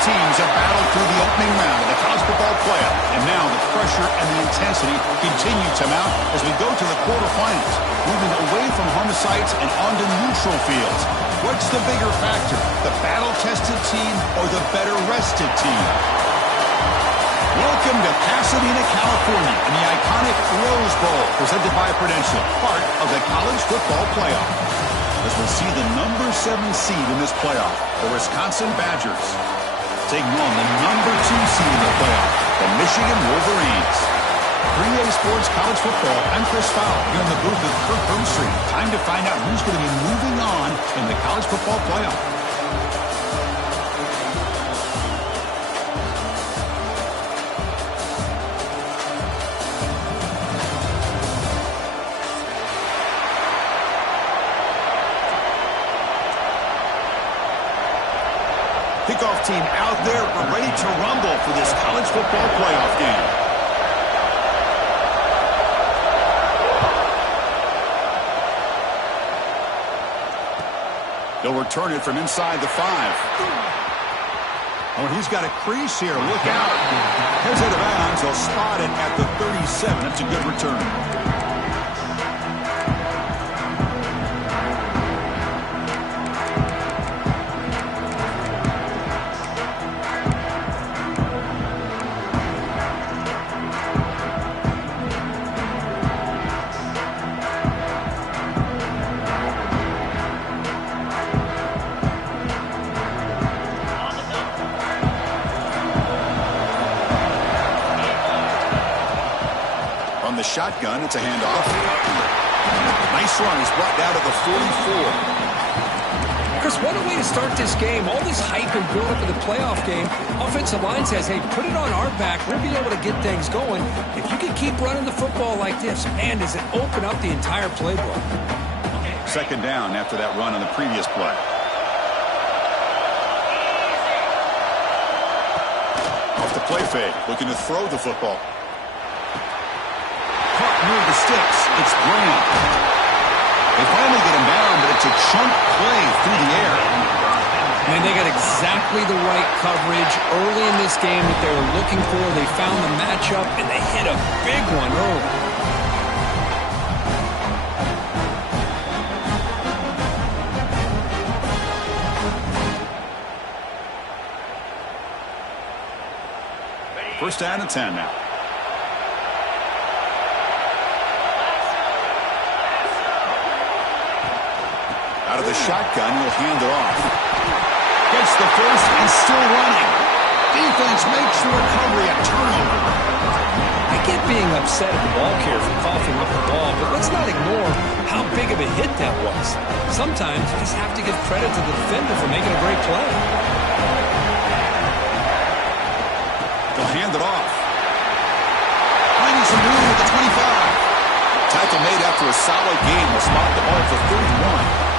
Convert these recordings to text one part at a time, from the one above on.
teams have battled through the opening round of the college football playoff, and now the pressure and the intensity continue to mount as we go to the quarterfinals, moving away from home sites and onto neutral fields. What's the bigger factor, the battle-tested team or the better-rested team? Welcome to Pasadena, California, in the iconic Rose Bowl, presented by Prudential, part of the college football playoff. As we'll see the number 7 seed in this playoff, the Wisconsin Badgers, taking on the number 2 seed in the playoff, the Michigan Wolverines. 3A Sports College Football, I'm Chris Fowler, here in the booth with Kirk Broomstreet. Time to find out who's going to be moving on in the college football playoff. Kickoff team out there. We're ready to rumble for this college football playoff game. They'll return it from inside the 5. Oh, he's got a crease here. Look out. Here's out of bounds. They'll spot it at the 37. That's a good return. The shotgun, it's a handoff. Nice run. He's brought down to the 44. Chris, what a way to start this game. All this hype and build up of the playoff game. Offensive line says, hey, put it on our back. We'll be able to get things going. If you can keep running the football like this, man, does it open up the entire playbook. Second down after that run on the previous play. Off the play fake, looking to throw the football. Near the sticks, it's Graham. They finally get him down, but it's a chunk play through the air. Man, they got exactly the right coverage early in this game that they were looking for. They found the matchup, and they hit a big one early. First down and 10 now. Out of the shotgun, he'll hand it off. Gets the first and still running. Defense makes the recovery a turnover. I get being upset at the ball carrier for coughing up the ball, but let's not ignore how big of a hit that was. Sometimes you just have to give credit to the defender for making a great play. They'll hand it off. Finding some room at the 25. Tackle made after a solid game. Will spot the ball for 31.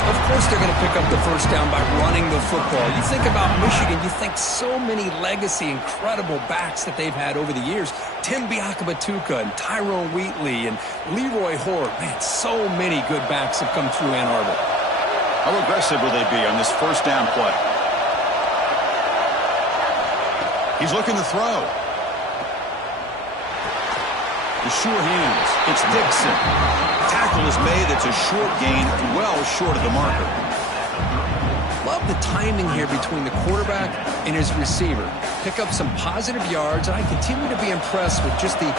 Of course they're going to pick up the first down by running the football. You think about Michigan, you think so many legacy, incredible backs that they've had over the years. Tim Biakabatuka and Tyrone Wheatley and Leroy Hort. Man, so many good backs have come through Ann Arbor. How aggressive will they be on this first down play? He's looking to throw. The sure hands. It's Dixon. Tackle is made. It's a short gain, well short of the marker. Love the timing here between the quarterback and his receiver. Pick up some positive yards, and I continue to be impressed with just the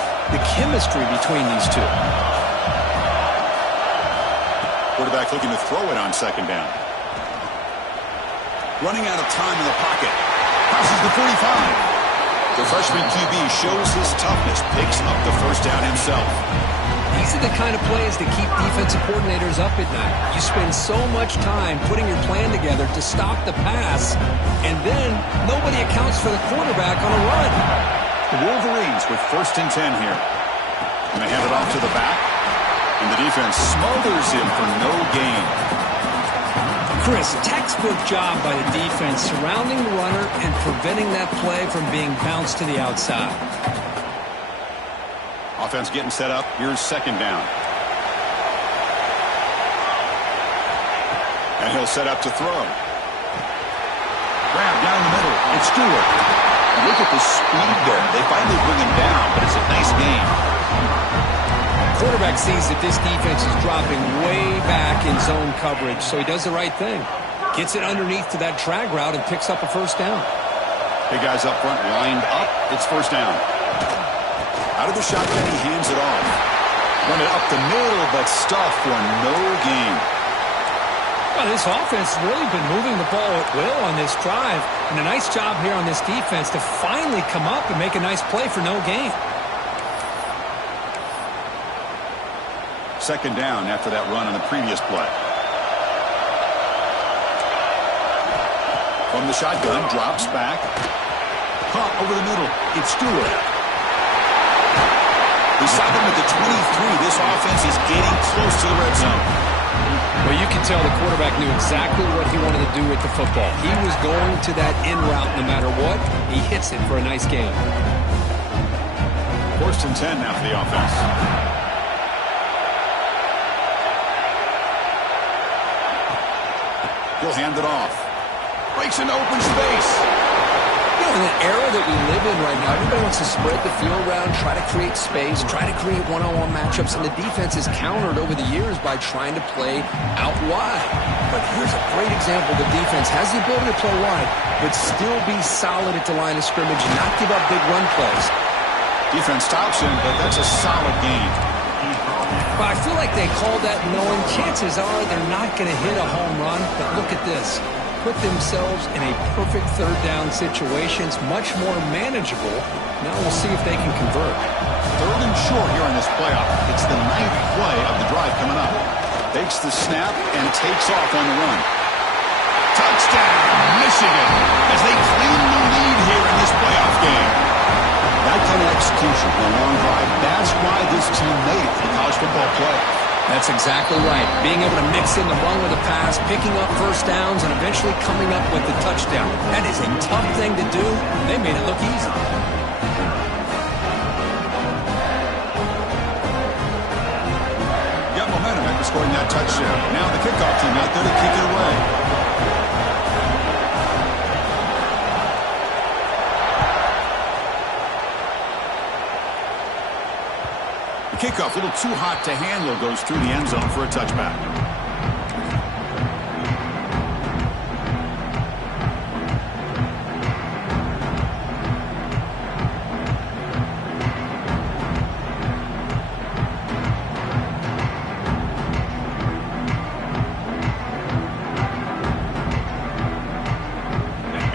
chemistry between these two. Quarterback looking to throw it on second down. Running out of time in the pocket. Passes the 45. The freshman QB shows his toughness, picks up the first down himself. These are the kind of plays that keep defensive coordinators up at night. You spend so much time putting your plan together to stop the pass, and then nobody accounts for the quarterback on a run. The Wolverines with first and 10 here. And they hand it off to the back, and the defense smothers him for no gain. Chris, textbook job by the defense surrounding the runner and preventing that play from being bounced to the outside. Offense getting set up. Here's second down. And he'll set up to throw. Grab down the middle. It's Stewart. Look at the speed there. They finally bring him down, but it's a nice game. Quarterback sees that this defense is dropping way back in zone coverage, so he does the right thing. Gets it underneath to that drag route and picks up a first down. Big guys up front lined up. It's first down. Out of the shotgun, he hands it off. Run it up the middle, but stuffed for no gain. Well, this offense has really been moving the ball at will on this drive. And a nice job here on this defense to finally come up and make a nice play for no gain. Second down after that run on the previous play. From the shotgun, drops back. Caught over the middle. It's Stewart. We saw them at the 23. This offense is getting close to the red zone. Well, you can tell the quarterback knew exactly what he wanted to do with the football. He was going to that in route no matter what. He hits it for a nice gain. First and 10 now for the offense. He'll hand it off. Breaks into open space. You know, in an era that we live in right now, everybody wants to spread the field around, try to create space, try to create one-on-one matchups, and the defense is countered over the years by trying to play out wide. But here's a great example. The defense has the ability to play wide, but still be solid at the line of scrimmage and not give up big run plays. Defense stops him, but that's a solid gain. But I feel like they called that knowing chances are they're not going to hit a home run, but look at this. Put themselves in a perfect third down situation. It's much more manageable. Now we'll see if they can convert. Third and short here in this playoff. It's the 9th play of the drive coming up. Takes the snap and takes off on the run. Touchdown, Michigan, as they claim the lead here in this playoff game. That kind of execution on a long drive, that's why this team made it to the college football playoff. That's exactly right. Being able to mix in the run with the pass, picking up first downs, and eventually coming up with the touchdown. That is a tough thing to do. They made it look easy. Got momentum after scoring that touchdown. Now the kickoff team out there to kick it away. Kickoff, a little too hot to handle, goes through the end zone for a touchback.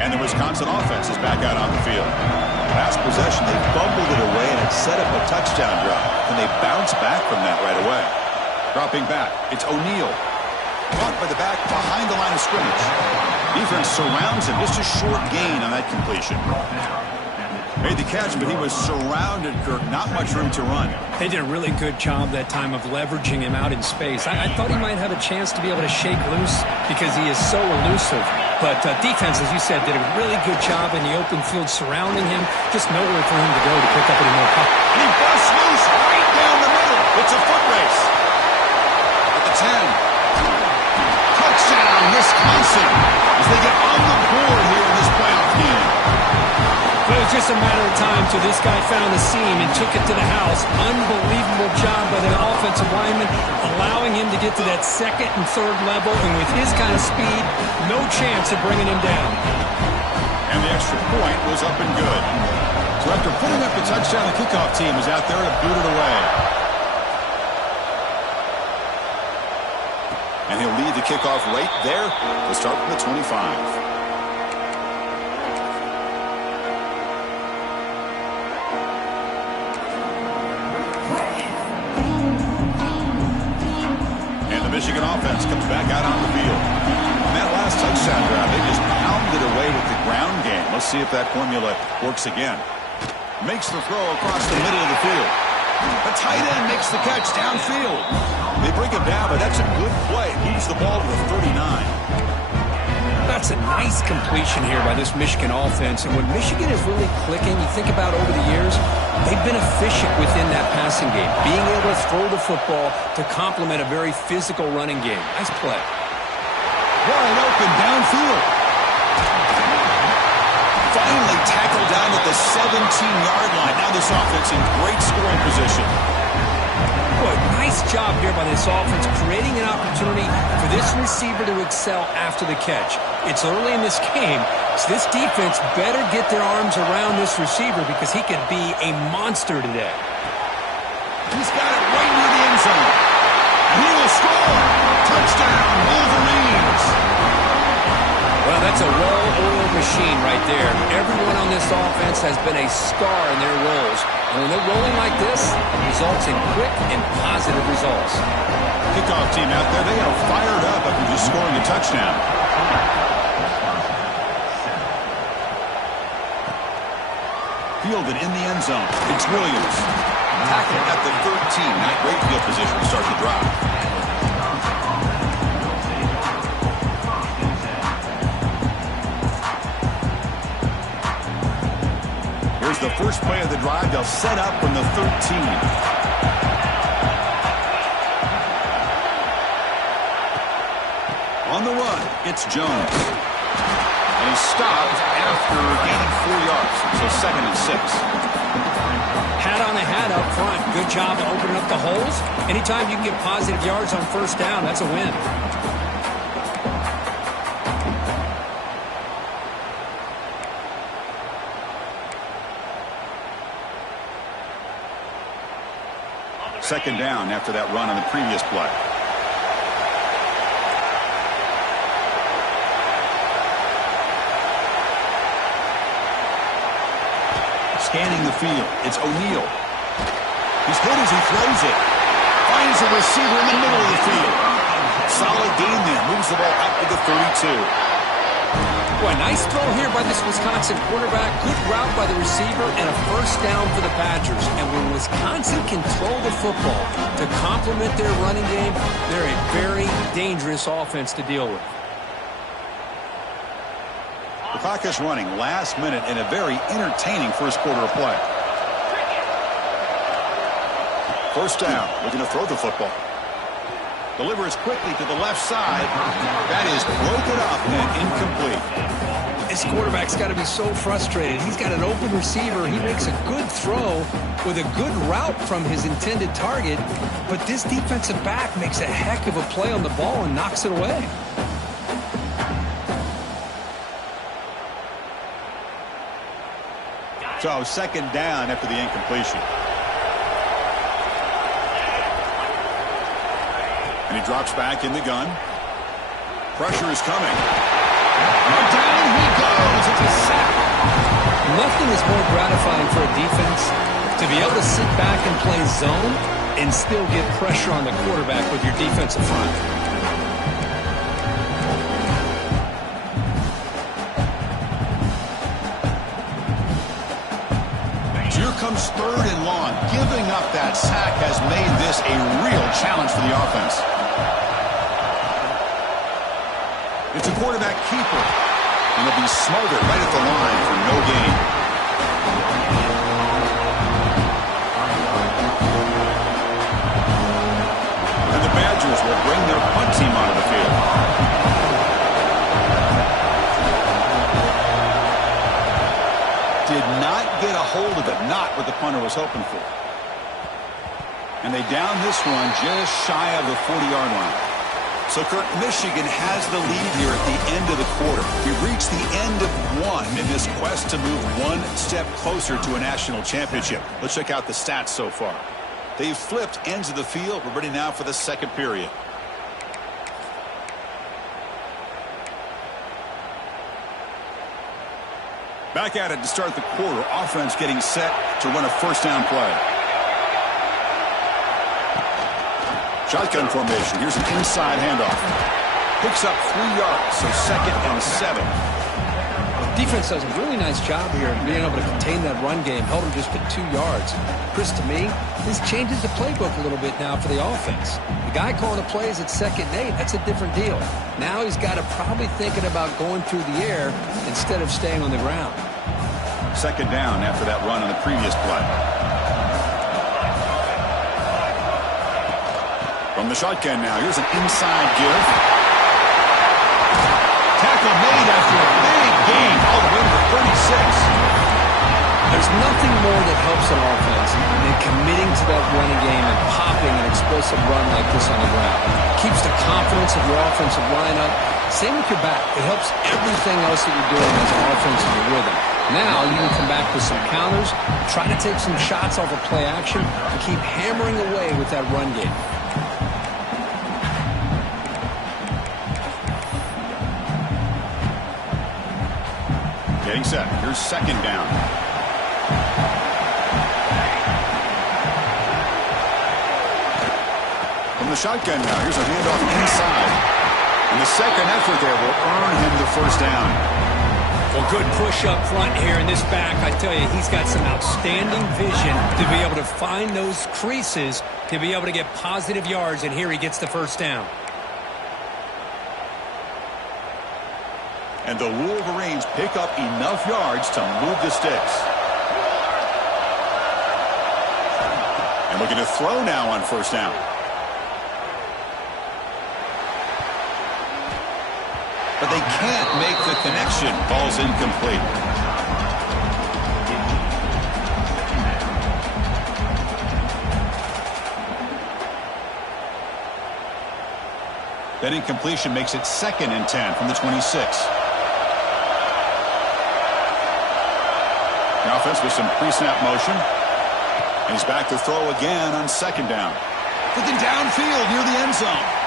And the Wisconsin offense is back out on the field. Last possession, they fumbled it away, and it set up a touchdown drive. And they bounce back from that right away. Dropping back, it's O'Neal. Caught by the back behind the line of scrimmage. Defense surrounds him. Just a short gain on that completion. Made the catch, but he was surrounded, Kirk. Not much room to run. They did a really good job that time of leveraging him out in space. I thought he might have a chance to be able to shake loose because he is so elusive. But defense, as you said, did a really good job in the open field surrounding him. Just nowhere for him to go to pick up any more puck. And he busts loose right down the middle. It's a foot race. At the 10. Touchdown, Wisconsin, as they get on the board here in this playoff game. It was just a matter of time till this guy found the seam and took it to the house. Unbelievable job by the offensive lineman, allowing him to get to that second and third level. And with his kind of speed, no chance of bringing him down. And the extra point was up and good. So after putting up the touchdown, the kickoff team is out there to boot it away. And he'll lead the kickoff right there. We'll start from the 25. Michigan offense comes back out on the field. On that last touchdown drive, they just pounded away with the ground game. Let's see if that formula works again. Makes the throw across the middle of the field. The tight end makes the catch downfield. They bring him down, but that's a good play. Moves the ball to the 39. That's a nice completion here by this Michigan offense. And when Michigan is really clicking, you think about over the years, they've been efficient within that passing game, being able to throw the football to complement a very physical running game. Nice play. Wide open downfield. finally tackled down at the 17-yard line. Now this offense in great scoring position. Boy, nice job here by this offense, creating an opportunity for this receiver to excel after the catch. It's early in this game, so this defense better get their arms around this receiver because he could be a monster today. He's got it right near the end zone. And he will score. Touchdown, Wolverines. Well, that's a well-oiled machine right there. Everyone on this offense has been a star in their roles. And when they're rolling like this, it results in quick and positive results. Kickoff team out there, they are fired up after just scoring a touchdown. Fielded in the end zone. It's Williams. Tackled at the 13. Not great field position to start the drive. Here's the first play of the drive. They'll set up from the 13. On the run, it's Jones. And he's stopped after gaining 4 yards. So 2nd and 6. Hat on the hat up front. Good job of opening up the holes. Anytime you can get positive yards on first down, that's a win. Second down after that run on the previous play. Scanning the field. It's O'Neal. He's hit as he throws it. Finds a receiver in the middle of the field. Solid gain there. Moves the ball out to the 32. Boy, nice throw here by this Wisconsin quarterback. Good route by the receiver and a first down for the Badgers. And when Wisconsin control the football to complement their running game, they're a very dangerous offense to deal with. The clock is running last minute in a very entertaining first quarter of play. First down. Looking to throw the football. Delivers quickly to the left side. That is broken up and incomplete. This quarterback's got to be so frustrated. He's got an open receiver. He makes a good throw with a good route from his intended target. But this defensive back makes a heck of a play on the ball and knocks it away. So second down after the incompletion. And he drops back in the gun. Pressure is coming. And down he goes. It's a sack. Nothing is more gratifying for a defense to be able to sit back and play zone and still get pressure on the quarterback with your defensive front. Here comes third and long. Giving up that sack has made this a real challenge for the offense. It's a quarterback keeper. And it'll be smothered right at the line for no gain. And the Badgers will bring their punt team onto the field. Did not get a hold of it. Not what the punter was hoping for. And they down this one just shy of the 40-yard line. So, Kurt, Michigan has the lead here at the end of the quarter. We've reached the end of one in this quest to move one step closer to a national championship. Let's check out the stats so far. They've flipped ends of the field. We're ready now for the second period. Back at it to start the quarter. Offense getting set to run a first down play. Shotgun formation. Here's an inside handoff. Picks up 3 yards, so 2nd and 7. Defense does a really nice job here of being able to contain that run game. Held him just at 2 yards. Chris, to me, this changes the playbook a little bit now for the offense. The guy calling the plays at 2nd and 8, that's a different deal. Now he's got to probably thinking about going through the air instead of staying on the ground. Second down after that run on the previous play. From the shotgun now, here's an inside give. Tackle made after a big gain all the way to the There's nothing more that helps an offense than committing to that running game and popping an explosive run like this on the ground. It keeps the confidence of your offensive line up. Same with your back. It helps everything else that you're doing as an offense in your rhythm. Now you can come back with some counters, try to take some shots off of play action, and keep hammering away with that run game. Getting set. Here's second down. From the shotgun now. Here's a handoff inside. And the second effort there will earn him the first down. Well, good push up front here in this back. I tell you, he's got some outstanding vision to be able to find those creases, to be able to get positive yards, and here he gets the first down. And the Wolverines pick up enough yards to move the sticks. And looking to throw now on first down. But they can't make the connection. Ball's incomplete. That incompletion makes it 2nd and 10 from the 26. The offense with some pre-snap motion. And he's back to throw again on second down. Looking downfield near the end zone.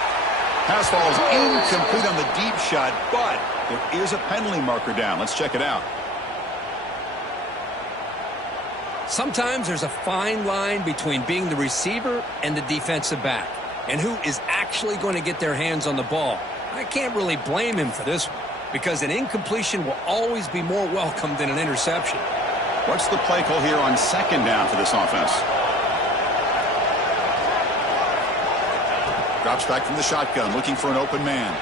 Pass falls incomplete on the deep shot, but there is a penalty marker down. Let's check it out. Sometimes there's a fine line between being the receiver and the defensive back, and who is actually going to get their hands on the ball. I can't really blame him for this one, because an incompletion will always be more welcome than an interception. What's the play call here on second down for this offense? Drops back from the shotgun, looking for an open man.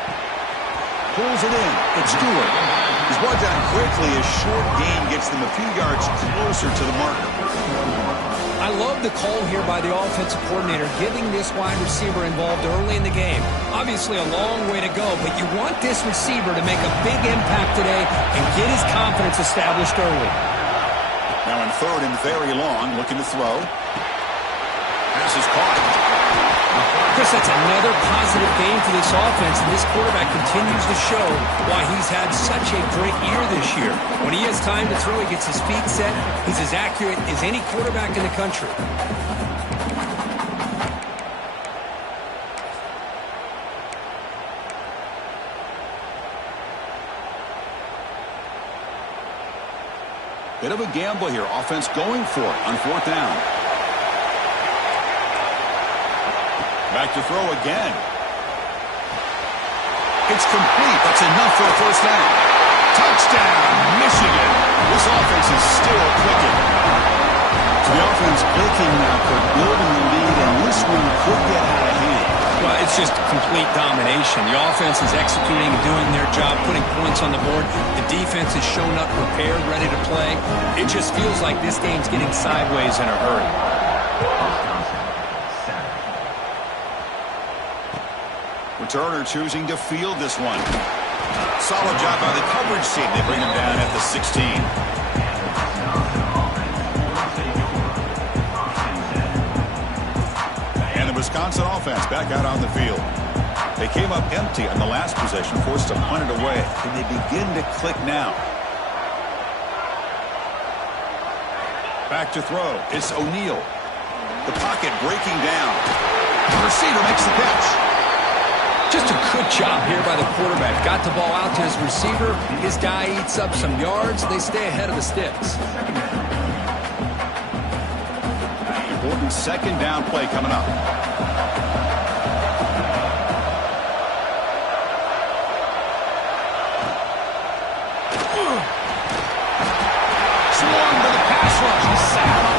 Pulls it in. It's Stewart. He's brought down quickly as short gain gets them a few yards closer to the marker. I love the call here by the offensive coordinator, getting this wide receiver involved early in the game. Obviously a long way to go, but you want this receiver to make a big impact today and get his confidence established early. Now in 3rd and very long, looking to throw. Pass is caught. Chris, that's another positive game for this offense, and this quarterback continues to show why he's had such a great year this year. When he has time to throw, he gets his feet set. He's as accurate as any quarterback in the country. Bit of a gamble here. Offense going for it on 4th down. Back to throw again. It's complete. That's enough for a first down. Touchdown, Michigan. This offense is still clicking. So the offense clicking now, for building the lead, and this one could get out of hand. Well, it's just complete domination. The offense is executing and doing their job, putting points on the board. The defense has shown up prepared, ready to play. It just feels like this game's getting sideways in a hurry. Returner choosing to field this one. Solid job by the coverage team. They bring him down at the 16. And the Wisconsin offense back out on the field. They came up empty on the last possession, forced to punt it away. And they begin to click now. Back to throw. It's O'Neal. The pocket breaking down. The receiver makes the catch. Just a good job here by the quarterback. Got the ball out to his receiver. His guy eats up some yards. They stay ahead of the sticks. Important second down play coming up. Swung to the pass rush. He's sacked.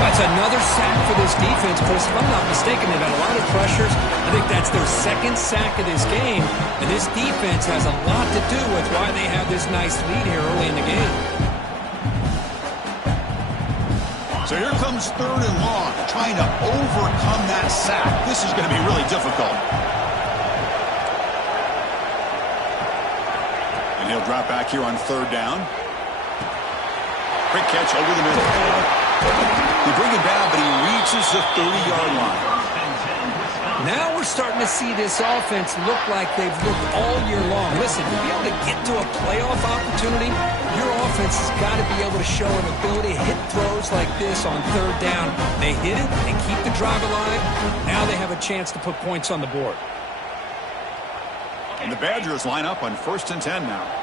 That's another sack for this defense, Chris. If I'm not mistaken, they've had a lot of pressures. I think that's their 2nd sack of this game. And this defense has a lot to do with why they have this nice lead here early in the game. So here comes 3rd and long, trying to overcome that sack. This is going to be really difficult. And he'll drop back here on 3rd down. Quick catch over the middle. They bring it down, but he reaches the 30-yard line. Now we're starting to see this offense look like they've looked all year long. Listen, to be able to get to a playoff opportunity, your offense has got to be able to show an ability to hit throws like this on third down. They hit it, they keep the drive alive. Now they have a chance to put points on the board. And the Badgers line up on 1st and 10 now.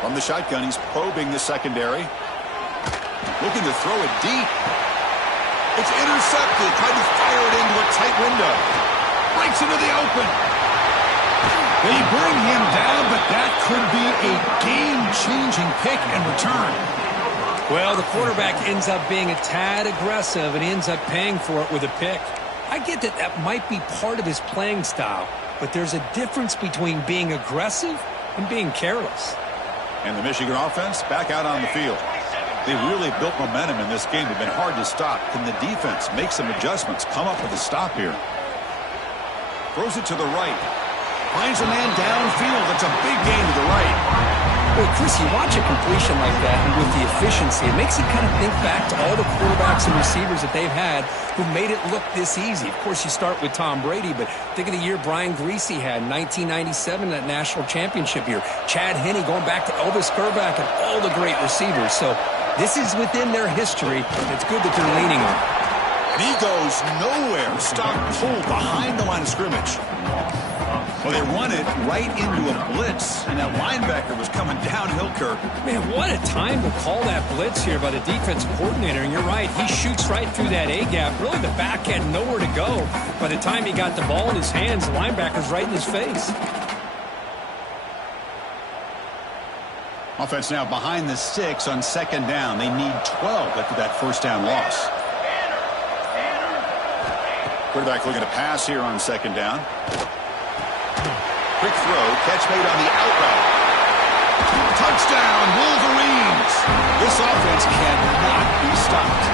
From the shotgun, he's probing the secondary. Looking to throw it deep. It's intercepted. Tried to fire it into a tight window. Breaks into the open. They bring him down, but that could be a game-changing pick and return. Well, the quarterback ends up being a tad aggressive and ends up paying for it with a pick. I get that that might be part of his playing style, but there's a difference between being aggressive and being careless. And the Michigan offense back out on the field. They really built momentum in this game. They've been hard to stop. Can the defense make some adjustments? Come up with a stop here. Throws it to the right. Finds a man downfield. That's a big gain to the right. Well, Chris, you watch a completion like that, and with the efficiency, it makes you kind of think back to all the quarterbacks and receivers that they've had who made it look this easy. Of course, you start with Tom Brady, but think of the year Brian Griese had in 1997, that national championship year. Chad Henne going back to Elvis Grbac and all the great receivers. So this is within their history. It's good that they're leaning on it. And he goes nowhere. Stop pulled behind the line of scrimmage. Well, they run it right into a blitz, and that linebacker was coming downhill, Kirk. Man, what a time to call that blitz here by the defensive coordinator. And you're right, he shoots right through that A-gap. Really, the back had nowhere to go. By the time he got the ball in his hands, the linebacker's right in his face. Offense now behind the 6 on 2nd down. They need 12 after that first down loss. Quarterback looking to pass here on 2nd down. Quick throw, catch made on the out route. Touchdown, Wolverines! This offense cannot be stopped.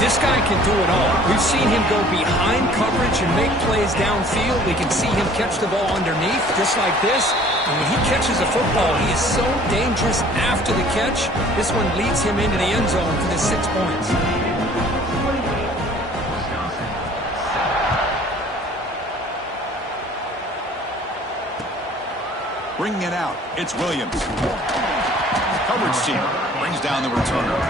This guy can do it all. We've seen him go behind coverage and make plays downfield. We can see him catch the ball underneath, just like this. And when he catches a football, he is so dangerous after the catch. This one leads him into the end zone for the 6 points. Bringing it out, it's Williams. Coverage team brings down the returner.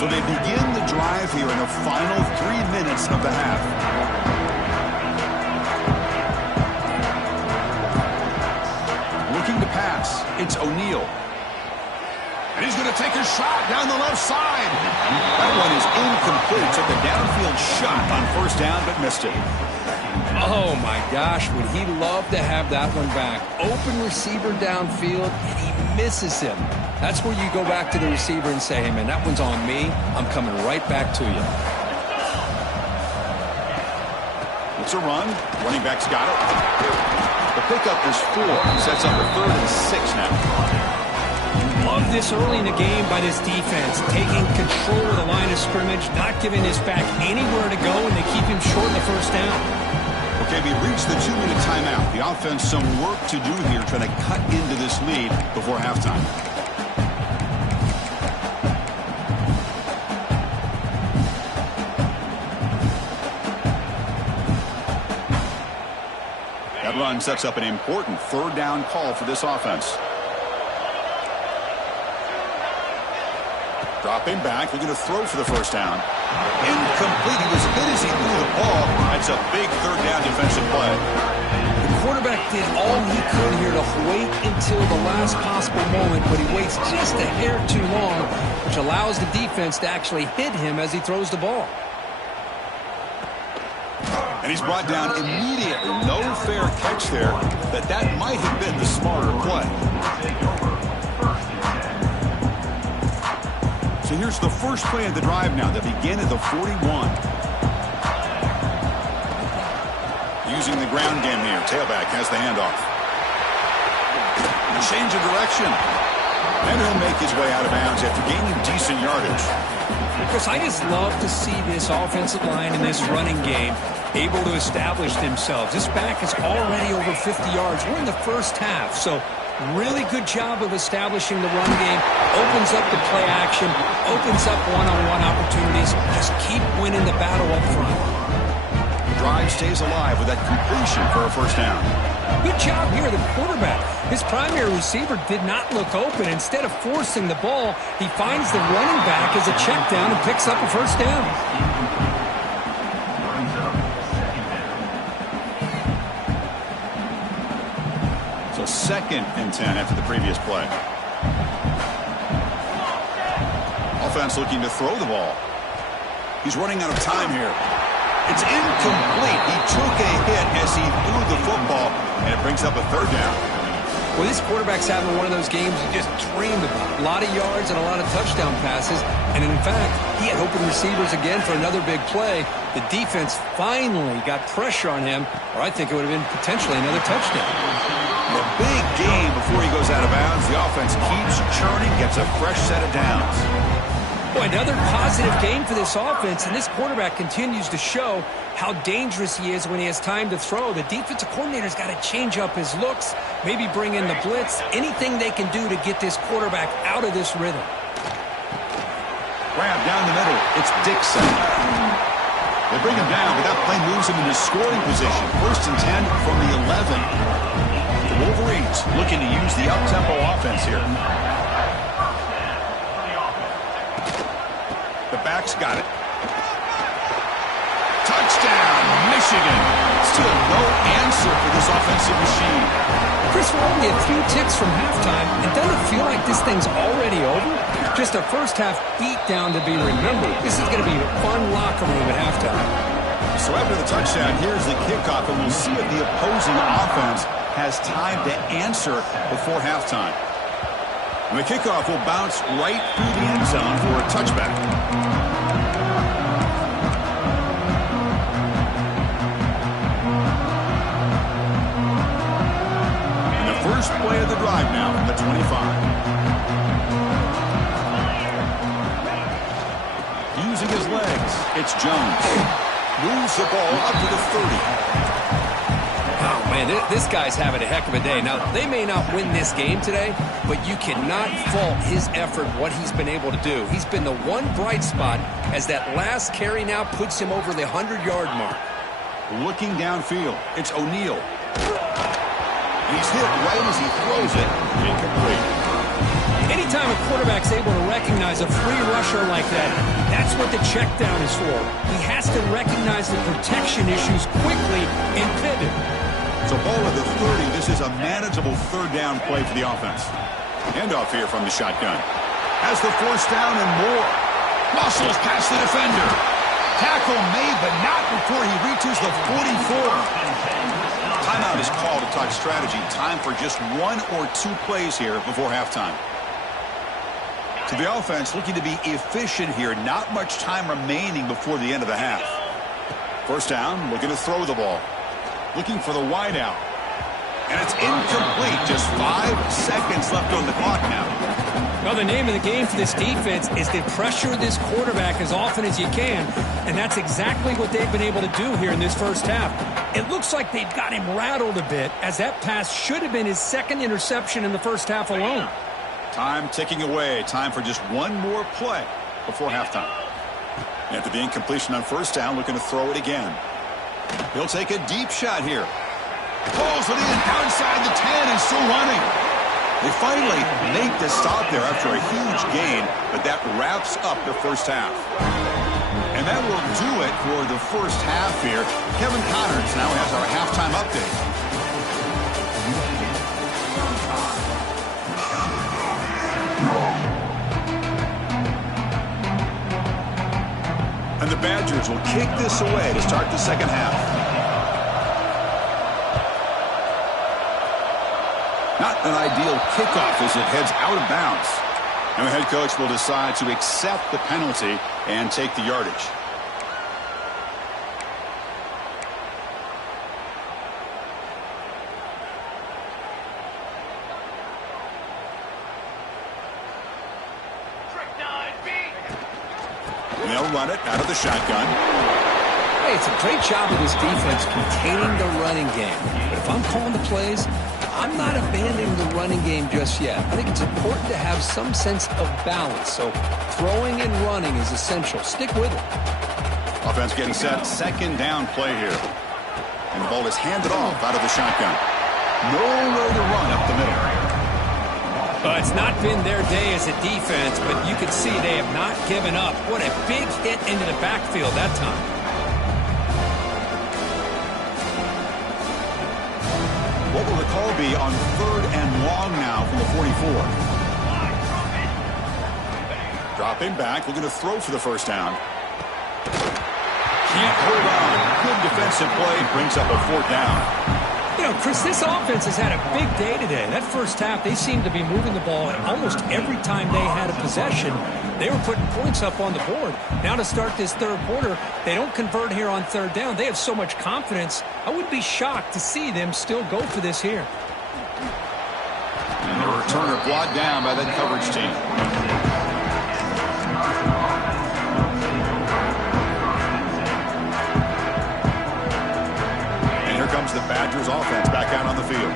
So they begin the drive here in the final 3 minutes of the half. To pass, it's O'Neal. And he's going to take a shot down the left side. That one is incomplete. Took a downfield shot on 1st down, but missed it. Oh, my gosh. Would he love to have that one back? Open receiver downfield, and he misses him. That's where you go back to the receiver and say, hey, man, that one's on me. I'm coming right back to you. It's a run. Running back's got it. The pickup is 4. Sets up a 3rd and 6 now. Love this early in the game by this defense. Taking control of the line of scrimmage, not giving his back anywhere to go, and they keep him short in the 1st down. Okay, we reached the 2-minute timeout. The offense some work to do here, trying to cut into this lead before halftime. That run sets up an important 3rd down call for this offense. Dropping back, looking to throw for the 1st down. Incomplete. He was hit as he threw the ball. That's a big 3rd down defensive play. The quarterback did all he could here to wait until the last possible moment, but he waits just a hair too long, which allows the defense to actually hit him as he throws the ball. And he's brought down immediately. No fair catch there, but that might have been the smarter play. So here's the first play of the drive now. They begin at the 41. You using the ground game here. Tailback has the handoff. Change of direction. And he'll make his way out of bounds after gaining decent yardage. Because I just love to see this offensive line in this running game able to establish themselves. This back is already over 50 yards. We're in the first half, so really good job of establishing the run game. Opens up the play action, opens up one-on-one opportunities. Just keep winning the battle up front. Drive stays alive with that completion for a first down. Good job here, the quarterback. His primary receiver did not look open. Instead of forcing the ball, he finds the running back as a check down and picks up a first down. So 2nd and 10 after the previous play. Offense looking to throw the ball. He's running out of time here. It's incomplete. He took a hit as he threw the football, and it brings up a third down. Well, this quarterback's having one of those games you just dreamed about. A lot of yards and a lot of touchdown passes. And in fact, he had open receivers again for another big play. The defense finally got pressure on him, or I think it would have been potentially another touchdown. A big game before he goes out of bounds. The offense keeps churning, gets a fresh set of downs. Boy, another positive game for this offense, and this quarterback continues to show how dangerous he is when he has time to throw. The defensive coordinator's got to change up his looks, maybe bring in the blitz, anything they can do to get this quarterback out of this rhythm. Grab down the middle. It's Dixon. They bring him down, but that play moves him into scoring position. 1st and 10 from the 11. The Wolverines looking to use the up-tempo offense here. The back's got it. Touchdown, Michigan. Still no answer for this offensive machine. Chris, we're only a few ticks from halftime, and doesn't it feel like this thing's already over? Just a first-half beatdown to be remembered. This is going to be a fun locker room at halftime. So after the touchdown, here's the kickoff, and we'll see if the opposing offense has time to answer before halftime. And the kickoff will bounce right through the end zone for a touchback. And the first play of the drive now from the 25. Using his legs, it's Jones. Moves the ball up to the 30. Oh, man, this guy's having a heck of a day. Now, they may not win this game today, but you cannot fault his effort, what he's been able to do. He's been the one bright spot as that last carry now puts him over the 100-yard mark. Looking downfield, it's O'Neal. He's hit right as he throws it. Incomplete. Anytime a quarterback's able to recognize a free rusher like that, that's what the check down is for. He has to recognize the protection issues quickly and pivot. So ball at the 30. This is a manageable third down play for the offense. Handoff here from the shotgun. Has the force down and more. Muscles past the defender. Tackle made, but not before he reaches the 44. Timeout is called to talk strategy. Time for just 1 or 2 plays here before halftime. To the offense, looking to be efficient here. Not much time remaining before the end of the half. First down, looking to throw the ball. Looking for the wide out. And it's incomplete. Just 5 seconds left on the clock now. Well, the name of the game for this defense is to pressure this quarterback as often as you can, and that's exactly what they've been able to do here in this first half. It looks like they've got him rattled a bit, as that pass should have been his 2nd interception in the first half alone. Time ticking away. Time for just 1 more play before halftime. After the incompletion on first down, looking to throw it again. He'll take a deep shot here. Pulls it in outside the 10 and still running. They finally make the stop there after a huge gain, but that wraps up the first half. And that will do it for the first half here. Kevin Connors now has our halftime update. And the Badgers will kick this away to start the second half. Not an ideal kickoff as it heads out of bounds. And the head coach will decide to accept the penalty and take the yardage. And they'll run it out of the shotgun. Hey, it's a great job of this defense containing the running game. But if I'm calling the plays, I'm not abandoning the running game just yet. I think it's important to have some sense of balance. So throwing and running is essential. Stick with it. Offense getting set. Second down play here. And the ball is handed off out of the shotgun. Nowhere to run up the middle. It's not been their day as a defense, but you can see they have not given up. What a big hit into the backfield that time. What will the call be on 3rd and long now from the 44? Dropping back, looking to throw for the first down. Can't hold on. Good defensive play, brings up a 4th down. You know, Chris, this offense has had a big day today. That first half, they seemed to be moving the ball almost every time they had a possession. They were putting points up on the board. Now to start this third quarter, they don't convert here on 3rd down. They have so much confidence. I would be shocked to see them still go for this here. And the returner brought down by that coverage team. Comes the Badgers offense back out on the field.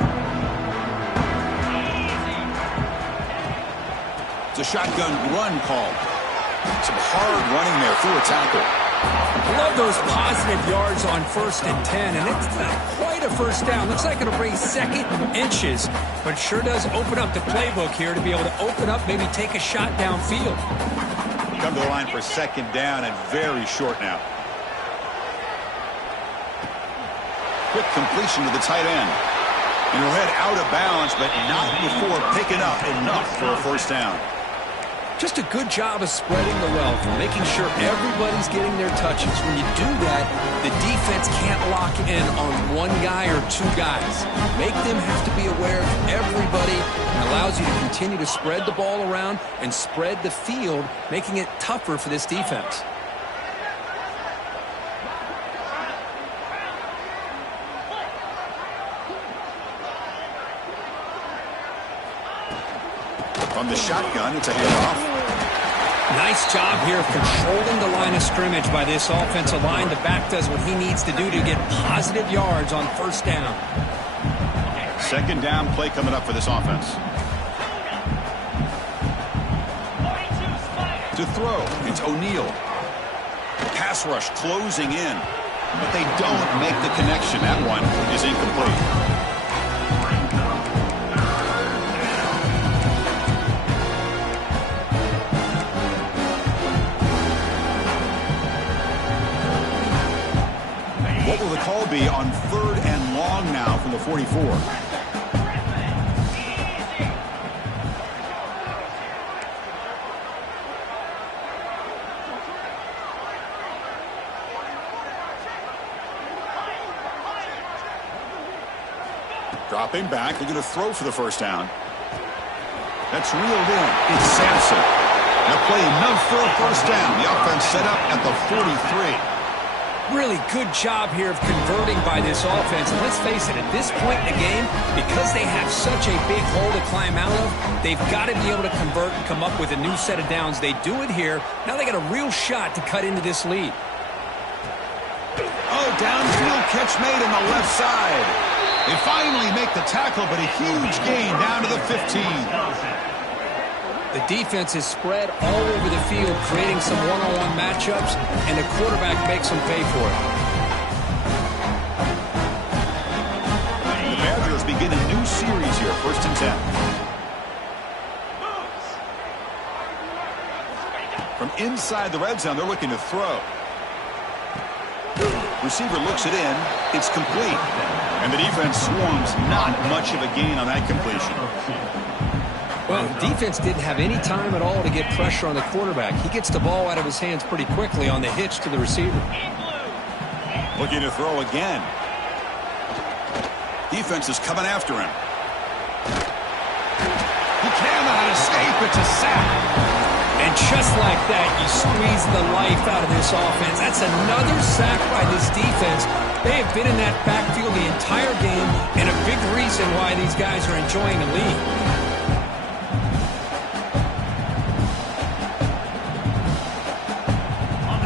It's a shotgun run call. Some hard running there through a tackle. I love those positive yards on 1st and 10, and it's not quite a first down. Looks like it'll bring 2nd and inches, but sure does open up the playbook here to be able to open up, maybe take a shot downfield. Come to the line for 2nd down and very short now. Quick completion to the tight end. And he'll head out of bounds, but not before picking up enough for a first down. Just a good job of spreading the wealth, making sure everybody's getting their touches. When you do that, the defense can't lock in on one guy or 2 guys. Make them have to be aware of everybody, and allows you to continue to spread the ball around and spread the field, making it tougher for this defense. From the shotgun, it's a handoff. Nice job here of controlling the line of scrimmage by this offensive line. The back does what he needs to do to get positive yards on 1st down. 2nd down play coming up for this offense. To throw, it's O'Neal. Pass rush closing in, but they don't make the connection. That one is incomplete. What will the call be on 3rd and long now from the 44? Dropping back, looking to throw for the first down. That's reeled in. It's Sampson. Now play enough for a first down. The offense set up at the 43. Really good job here of converting by this offense. And let's face it, at this point in the game, because they have such a big hole to climb out of, they've got to be able to convert and come up with a new set of downs. They do it here. Now they got a real shot to cut into this lead. Oh, downfield catch made on the left side. They finally make the tackle, but a huge gain down to the 15. The defense is spread all over the field, creating some one-on-one matchups, and the quarterback makes them pay for it. The Badgers begin a new series here, 1st and 10. From inside the red zone, they're looking to throw. Receiver looks it in. It's complete. And the defense swarms. Not much of a gain on that completion. Well, the defense didn't have any time at all to get pressure on the quarterback. He gets the ball out of his hands pretty quickly on the hitch to the receiver. Looking to throw again. Defense is coming after him. He cannot escape. It's a sack. And just like that, you squeeze the life out of this offense. That's another sack by this defense. They have been in that backfield the entire game, and a big reason why these guys are enjoying the lead.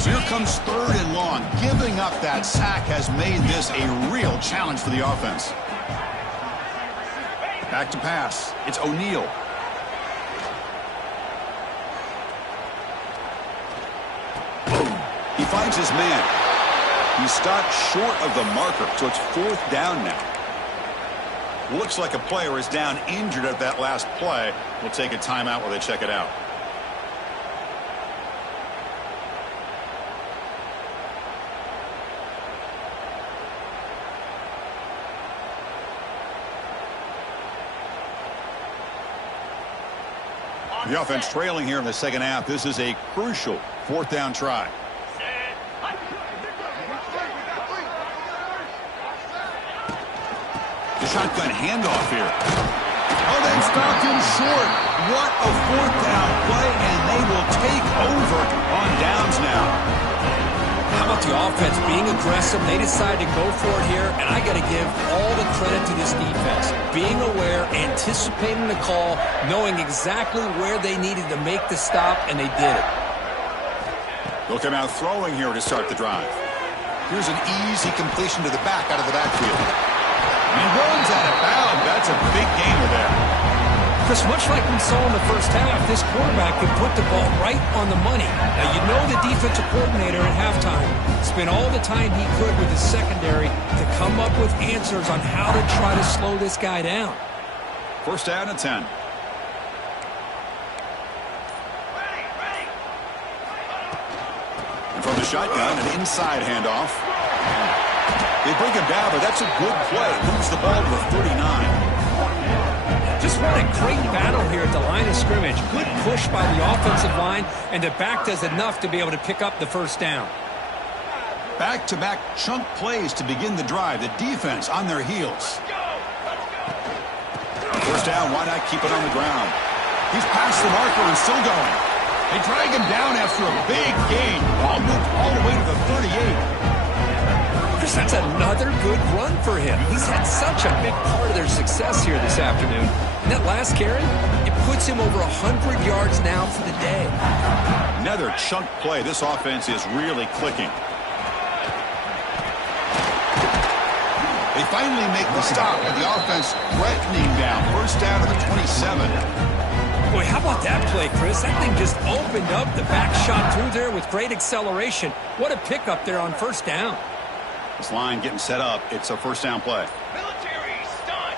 So here comes 3rd and long. Giving up that sack has made this a real challenge for the offense. Back to pass. It's O'Neal. Boom. He finds his man. He stopped short of the marker, so it's 4th down now. Looks like a player is down injured at that last play. We'll take a timeout while they check it out. The offense trailing here in the second half. This is a crucial 4th down try. The shotgun handoff here. Oh, they stopped him short. What a 4th down play, and they will take over on downs now. How about the offense being aggressive? They decide to go for it here, and I got to give all the credit to this defense. Being aware, anticipating the call, knowing exactly where they needed to make the stop, and they did it. They'll come out throwing here to start the drive. Here's an easy completion to the back out of the backfield. And he runs out of bounds. That's a big gainer there. Chris, much like we saw in the first half, this quarterback could put the ball right on the money. Now, you know the defensive coordinator at halftime spent all the time he could with his secondary to come up with answers on how to try to slow this guy down. 1st down and 10. And from the shotgun, an inside handoff. They bring him down, but that's a good play. Moves the ball to the 39. Just what a great battle here at the line of scrimmage. Good push by the offensive line, and the back does enough to be able to pick up the 1st down. Back-to-back chunk plays to begin the drive. The defense on their heels. 1st down, why not keep it on the ground? He's past the marker and still going. They drag him down after a big gain. Ball moved all the way to the 38. That's another good run for him. He's had such a big part of their success here this afternoon. And that last carry, it puts him over 100 yards now for the day. Another chunk play. This offense is really clicking. They finally make the stop, and the offense threatening down. 1st down to the 27. Boy, how about that play, Chris? That thing just opened up. The back shot through there with great acceleration. What a pickup there on 1st down. This line getting set up. It's a 1st down play. Military stunt.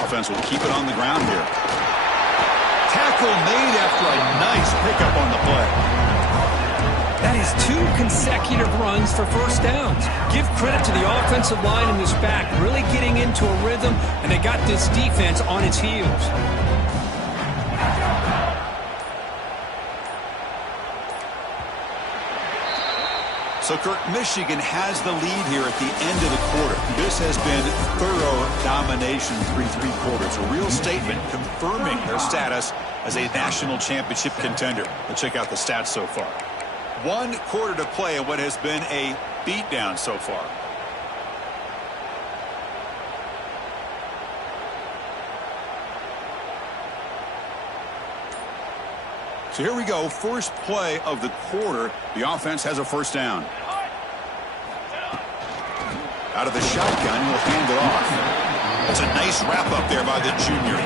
Offense will keep it on the ground here. Tackle made after a nice pickup on the play. That is 2 consecutive runs for 1st downs. Give credit to the offensive line and this back, really getting into a rhythm, and they got this defense on its heels. So, Kirk, Michigan has the lead here at the end of the quarter. This has been thorough domination through 3 quarters. A real statement confirming their status as a national championship contender. Let's check out the stats so far. 1 quarter to play in what has been a beatdown so far. So here we go. First play of the quarter. The offense has a 1st down. Out of the shotgun, he'll hand it off. That's a nice wrap up there by the junior.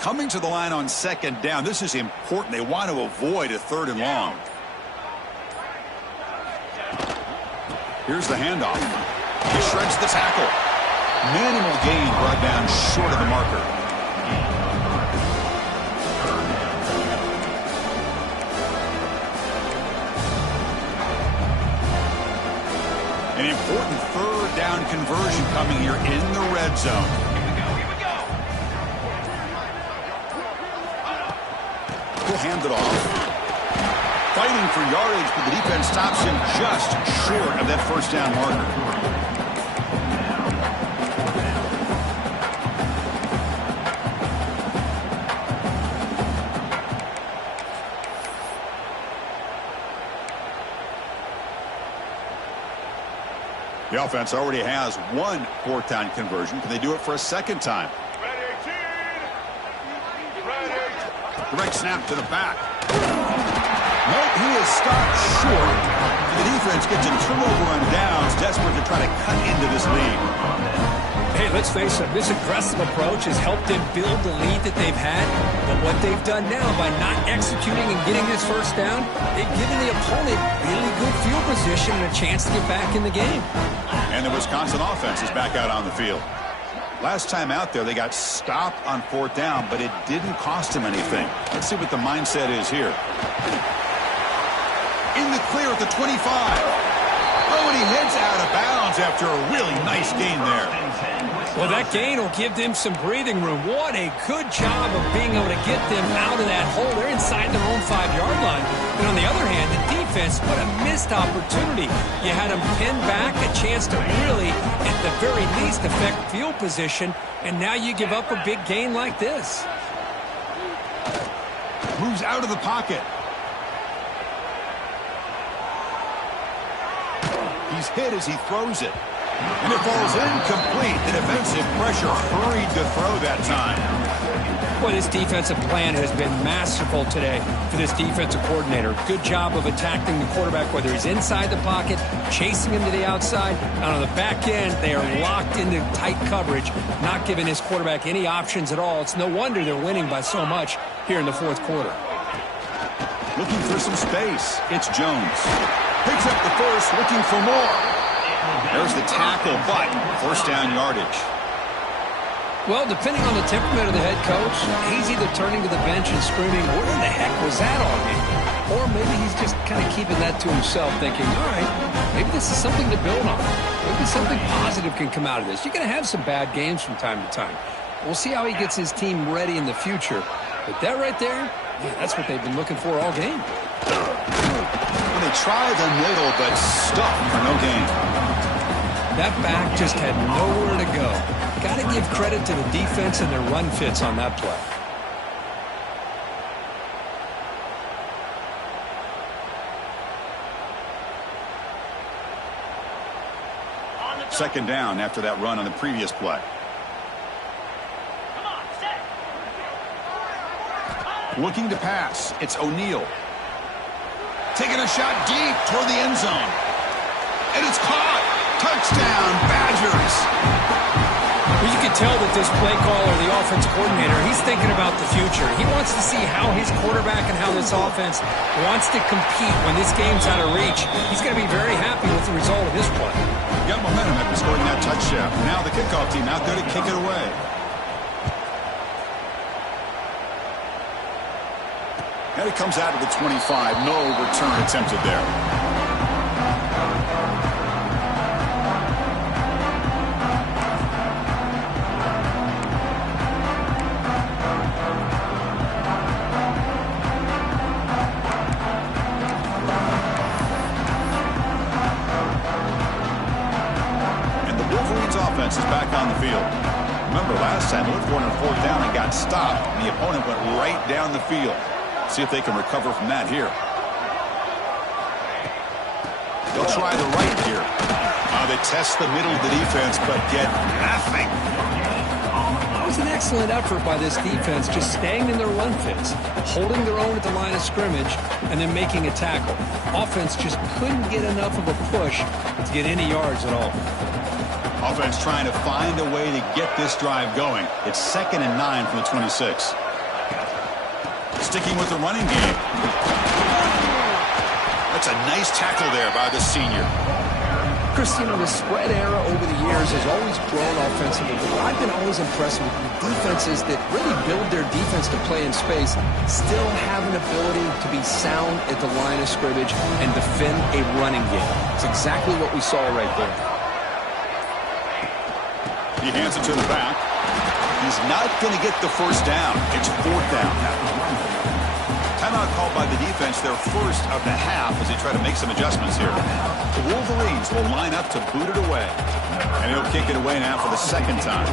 Coming to the line on 2nd down. This is important. They want to avoid a 3rd and long. Here's the handoff. He shreds the tackle. Minimal gain brought down short of the marker. An important 3rd down conversion coming here in the red zone. He'll hand it off. Fighting for yardage, but the defense stops him just short of that 1st down marker. The offense already has one fourth down conversion. Can they do it for a second time? Direct snap to the back. Nope, he is stopped short. The defense gets a turnover on downs, desperate to try to cut into this lead. Hey, let's face it, this aggressive approach has helped them build the lead that they've had. But what they've done now by not executing and getting this first down, they've given the opponent really good field position and a chance to get back in the game. And the Wisconsin offense is back out on the field. Last time out there, they got stopped on fourth down, but it didn't cost them anything. Let's see what the mindset is here. In the clear at the 25. Oh, and he heads out of bounds after a really nice gain there. Well, that gain will give them some breathing room. What a good job of being able to get them out of that hole. They're inside their own 5-yard line. And on the other hand, the defense, what a missed opportunity. You had them pinned back, a chance to really, at the very least, affect field position, and now you give up a big gain like this. Moves out of the pocket. He's hit as he throws it. And it falls incomplete. The defensive pressure hurried to throw that time. Well, this defensive plan has been masterful today for this defensive coordinator. Good job of attacking the quarterback, whether he's inside the pocket, chasing him to the outside. And on the back end, they are locked into tight coverage, not giving his quarterback any options at all. It's no wonder they're winning by so much here in the fourth quarter. Looking for some space. It's Jones. Picks up the first, looking for more. There's the tackle, but first down yardage. Well, depending on the temperament of the head coach, he's either turning to the bench and screaming, "Where the heck was that all game?" Or maybe he's just kind of keeping that to himself, thinking, all right, maybe this is something to build on. Maybe something positive can come out of this. You're going to have some bad games from time to time. We'll see how he gets his team ready in the future. But that right there, yeah, that's what they've been looking for all game. Well, they tried the middle, but stuck for no gain. That back just had nowhere to go. Got to give credit to the defense and their run fits on that play. Second down after that run on the previous play. Looking to pass. It's O'Neal. Taking a shot deep toward the end zone. And it's caught. Touchdown, Badgers. Well, you can tell that this play caller, the offense coordinator, he's thinking about the future. He wants to see how his quarterback and how this offense wants to compete when this game's out of reach. He's going to be very happy with the result of this play. Got momentum after scoring that touchdown. Now the kickoff team out there to kick it away. And it comes out of the 25. No return attempted there. Is back on the field. Remember last time they looked for it on fourth down and got stopped, and the opponent went right down the field. See if they can recover from that here. They'll try the right here. They test the middle of the defense, but get nothing. It was an excellent effort by this defense, just staying in their run fits, holding their own at the line of scrimmage, and then making a tackle. Offense just couldn't get enough of a push to get any yards at all. Offense trying to find a way to get this drive going. It's 2nd and 9 from the 26. Sticking with the running game. That's a nice tackle there by the senior. Chris, you know, the spread era over the years has always grown offensively. But I've been always impressed with defenses that really build their defense to play in space, still have an ability to be sound at the line of scrimmage and defend a running game. It's exactly what we saw right there. He hands it to the back. He's not going to get the first down. It's fourth down. Timeout called by the defense, their first of the half as they try to make some adjustments here. The Wolverines will line up to boot it away. And he'll kick it away now for the second time.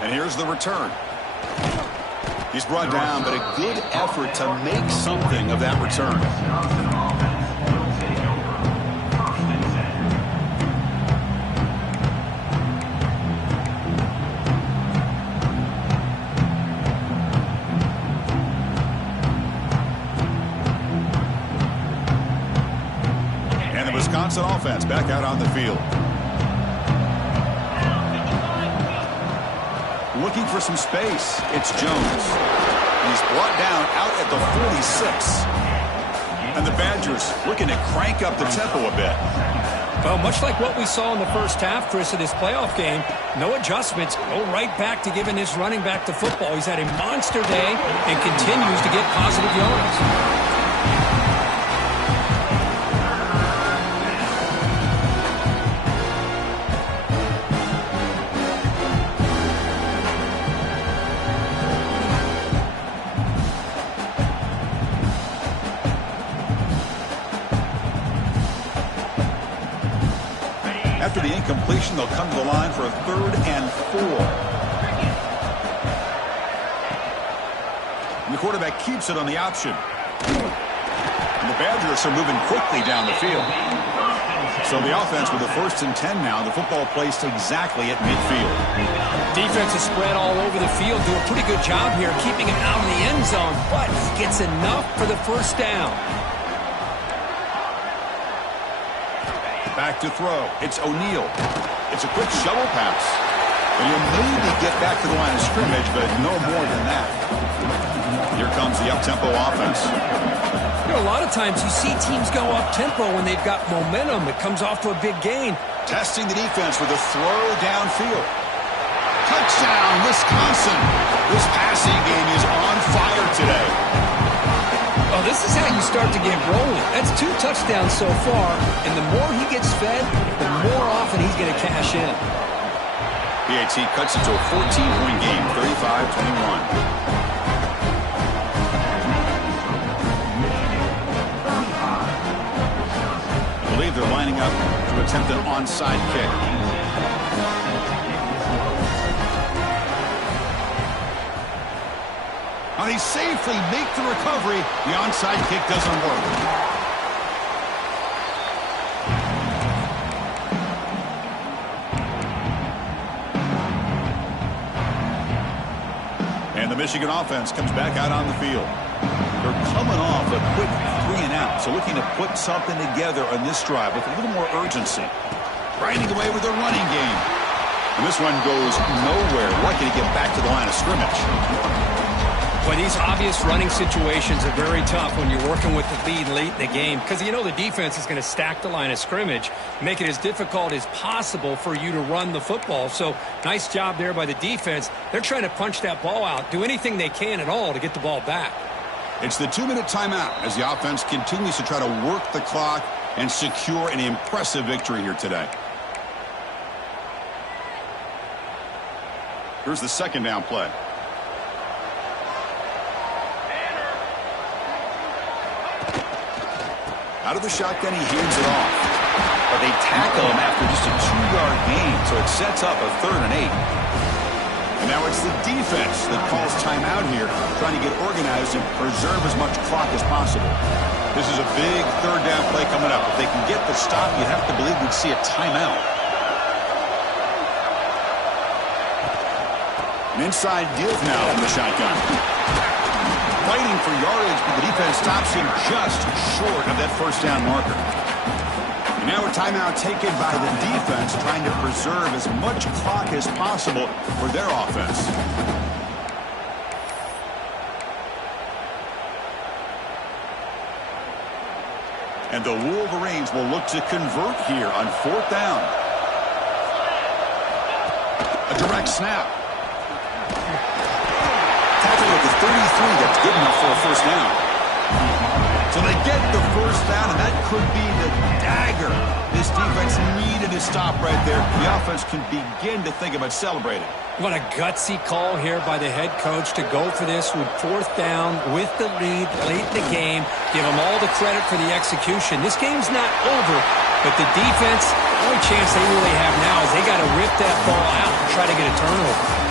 And here's the return. He's brought down, but a good effort to make something of that return. And the Wisconsin offense back out on the field. Looking for some space. It's Jones. He's brought down out at the 46. And the Badgers looking to crank up the tempo a bit. Well, much like what we saw in the first half, Chris, of this playoff game, no adjustments. Go right back to giving his running back the football. He's had a monster day and continues to get positive yards. After the incompletion, they'll come to the line for a 3rd and 4. And the quarterback keeps it on the option. And the Badgers are moving quickly down the field. So the offense with a 1st and 10 now. The football placed exactly at midfield. Defense is spread all over the field. Do a pretty good job here keeping him out of the end zone. But he gets enough for the 1st down. Back to throw. It's O'Neal. It's a quick shovel pass. And he'll maybe get back to the line of scrimmage, but no more than that. Here comes the up-tempo offense. You know, a lot of times you see teams go up-tempo when they've got momentum. It comes off to a big gain. Testing the defense with a throw downfield. Touchdown, Wisconsin. This passing game is on fire today. Oh, this is how you start to get rolling. That's 2 touchdowns so far, and the more he gets fed, the more often he's going to cash in. PAT cuts it to a 14-point game, 35-21. I believe they're lining up to attempt an onside kick. How they safely make the recovery. The onside kick doesn't work. And the Michigan offense comes back out on the field. They're coming off a quick 3 and out, so looking to put something together on this drive with a little more urgency. Grinding away with their running game. And this one goes nowhere. Lucky to get back to the line of scrimmage. Well, these obvious running situations are very tough when you're working with the lead late in the game because you know the defense is going to stack the line of scrimmage, make it as difficult as possible for you to run the football. So nice job there by the defense. They're trying to punch that ball out, do anything they can at all to get the ball back. It's the 2-minute timeout as the offense continues to try to work the clock and secure an impressive victory here today. Here's the 2nd down play. Out of the shotgun, he hands it off. But they tackle him after just a 2-yard gain, so it sets up a 3rd and 8. And now it's the defense that calls timeout here, trying to get organized and preserve as much clock as possible. This is a big 3rd down play coming up. If they can get the stop, you'd have to believe we'd see a timeout. An inside give now in the shotgun. Fighting for yardage, but the defense stops him just short of that 1st down marker. And now a timeout taken by the defense, trying to preserve as much clock as possible for their offense. And the Wolverines will look to convert here on 4th down. A direct snap. Tackle at the 33, that's good enough for a 1st down. So they get the 1st down, and that could be the dagger this defense needed to stop right there. The offense can begin to think about celebrating. What a gutsy call here by the head coach to go for this with 4th down with the lead late in the game. Give them all the credit for the execution. This game's not over, but the defense, the only chance they really have now is they got to rip that ball out and try to get a turnover.